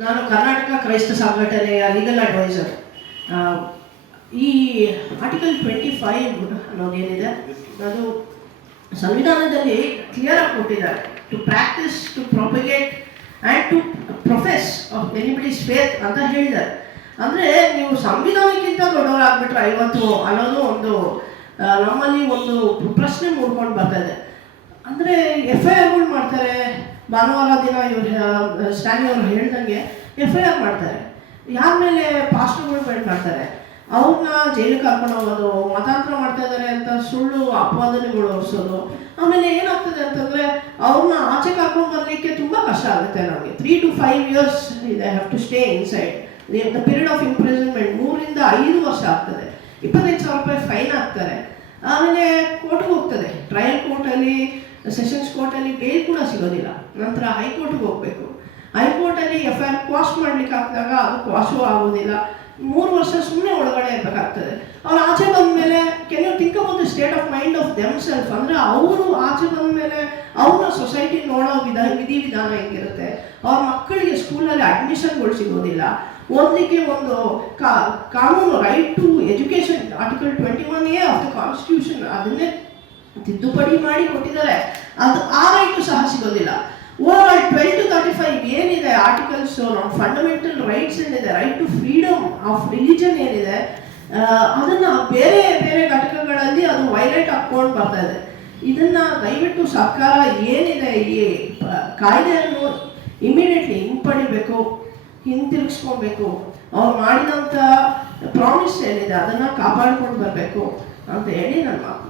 ನಾನು ಕರ್ನಾಟಕ ಕ್ರೈಸ್ತ ಸಂಘಟನೆಯ ಲೀಗಲ್ ಅಡ್ವೈಸರ್. ಈ ಆರ್ಟಿಕಲ್ 25 ಅನ್ನೋದೇನಿದೆ ಅದು ಸಂವಿಧಾನದಲ್ಲಿ ಕ್ಲಿಯರ್ ಆಗಿ ಕೊಟ್ಟಿದ್ದಾರೆ. To practise, to propagate and to profess of anybody's faith ಅಂತ ಹೇಳಿದ್ದಾರೆ. ಅಂದರೆ ನೀವು ಸಂವಿಧಾನಕ್ಕಿಂತ ದೊಡ್ಡವರಾಗ್ಬಿಟ್ರೆ 50 ಅನ್ನೋದು ಒಂದು ನಮ್ಮಲ್ಲಿ ಒಂದು ಪ್ರಶ್ನೆ ಮೂಡ್ಕೊಂಡು ಬರ್ತಾಯಿದೆ. ಅಂದರೆ FIRಗಳು ಮಾಡ್ತಾರೆ. ಭಾನುವಾರ ದಿನ ಇವರು ಸ್ಟ್ಯಾನಿ ಅವರು ಹೇಳ್ದಂಗೆ FIR ಮಾಡ್ತಾರೆ. ಯಾರ ಮೇಲೆ? ಪಾಸ್ಟರ್ಗಳ ಮೇಲೆ ಮಾಡ್ತಾರೆ. ಅವ್ರನ್ನ ಜೈಲಿಗೆ ಕರ್ಕೊಂಡು ಹೋಗೋದು, ಮತಾಂತರ ಮಾಡ್ತಾ ಇದ್ದಾರೆ ಅಂತ ಸುಳ್ಳು ಅಪವಾದನೆಗಳು ಹೊರಿಸೋದು. ಆಮೇಲೆ ಏನಾಗ್ತದೆ ಅಂತಂದರೆ ಅವ್ರನ್ನ ಆಚೆ ಕರ್ಕೊಂಡು ಬರಲಿಕ್ಕೆ ತುಂಬ ಕಷ್ಟ ಆಗುತ್ತೆ. ನಮಗೆ 3 to 5 years ಇದೆ have to stay inside. The period of imprisonment 3 ರಿಂದ 5 ವರ್ಷ ಆಗ್ತದೆ. 25,000 ರೂಪಾಯಿ ಫೈನ್ ಹಾಕ್ತಾರೆ. ಆಮೇಲೆ ಕೋರ್ಟ್ಗೆ ಹೋಗ್ತದೆ. ಟ್ರಯಲ್ ಕೋರ್ಟಲ್ಲಿ, ಸೆಷನ್ಸ್ ಕೋರ್ಟಲ್ಲಿ ಬೇಲ್ ಕೂಡ ಸಿಗೋದಿಲ್ಲ. ನಂತರ ಹೈಕೋರ್ಟ್ಗೆ ಹೋಗಬೇಕು. ಹೈಕೋರ್ಟಲ್ಲಿ FIR ಕ್ವಾಶ್ ಮಾಡ್ಲಿಕ್ಕೆ ಹಾಕಿದಾಗ ಅದು ಕ್ವಾಶು ಆಗೋದಿಲ್ಲ. 3 ವರ್ಷ ಸುಮ್ಮನೆ ಒಳಗಡೆ ಇರಬೇಕಾಗ್ತದೆ. ಅವ್ರು ಆಚೆ ಬಂದ ಮೇಲೆ can you think about the state of mind of themselves. ಅಂದರೆ ಅವರು ಆಚೆ ಬಂದ ಮೇಲೆ ಅವ್ರನ್ನ ಸೊಸೈಟಿ ನೋಡೋ ವಿಧಿವಿಧಾನ ಹೆಂಗಿರುತ್ತೆ. ಅವ್ರ ಮಕ್ಕಳಿಗೆ ಸ್ಕೂಲಲ್ಲಿ ಅಡ್ಮಿಷನ್ಗಳು ಸಿಗೋದಿಲ್ಲ. ಓದಲಿಕ್ಕೆ ಒಂದು ಕಾನೂನು right to education article 21A of the constitution ಅದನ್ನೇ ತಿದ್ದುಪಡಿ ಮಾಡಿ ಕೊಟ್ಟಿದ್ದಾರೆ. ಅದು ಆ ರೈಟು ಸಹ ಸಿಗೋದಿಲ್ಲ. ಓವರ್ 12 to 35 ಏನಿದೆ ಆರ್ಟಿಕಲ್ಸ್, ನಮ್ಮ ಫಂಡಮೆಂಟಲ್ ರೈಟ್ಸ್ ಏನಿದೆ, right to freedom of religion ಏನಿದೆ, ಅದನ್ನು ಬೇರೆ ಬೇರೆ ಘಟಕಗಳಲ್ಲಿ ಅದು ವೈಲೇಟ್ ಹಾಕ್ಕೊಂಡು ಬರ್ತಾ ಇದೆ. ಇದನ್ನು ದಯವಿಟ್ಟು ಸರ್ಕಾರ ಏನಿದೆ ಈ ಕಾಯ್ದೆಯನ್ನು ಇಮಿಡಿಯೇಟ್ಲಿ ಹಿಂಪಡಿಬೇಕು, ಹಿಂತಿರುಗಿಸ್ಕೊಬೇಕು. ಅವ್ರು ಮಾಡಿದಂಥ ಪ್ರಾಮಿಸ್ ಏನಿದೆ ಅದನ್ನು ಕಾಪಾಡ್ಕೊಂಡು ಬರಬೇಕು ಅಂತ ಹೇಳಿ ನನ್ನ ಮಾತು.